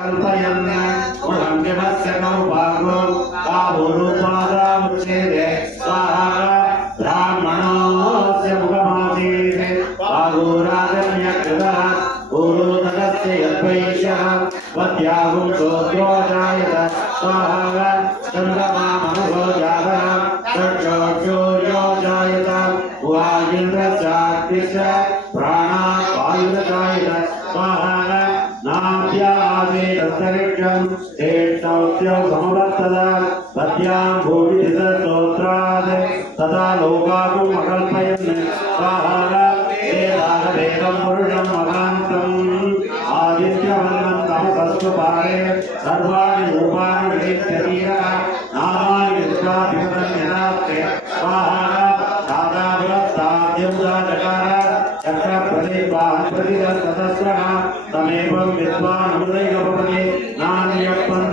कल्पयन् उदङ्गमस्य कौभागो बाहुरूपादामुच्छेदे स्वाहा ब्राह्मणोऽस्य तेष्टौस्य समवर्तत तद्यां भूमिधिस्तोत्रात् तदा लोकाकुम् अकल्पयन् स्वाहा वेदागवेदं पुरुषं महान्तम् आदित्यवन्दं तमसस्वपारे सर्वाणि रूपाणि वेद्यतीरः नामानि यत्राभिपदं यदास्ते स्वाहा सादाभ्यस्ताद्यमुदाचकार चक्रप्रतिपाप्रतिदत्ततस्रः சமேபம் வித்வான் அமுதைகபவனே நானியப்பன்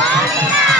Glória!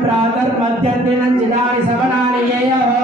प्रातर्मध्यन्दिनं जिदानि सवनानि येयो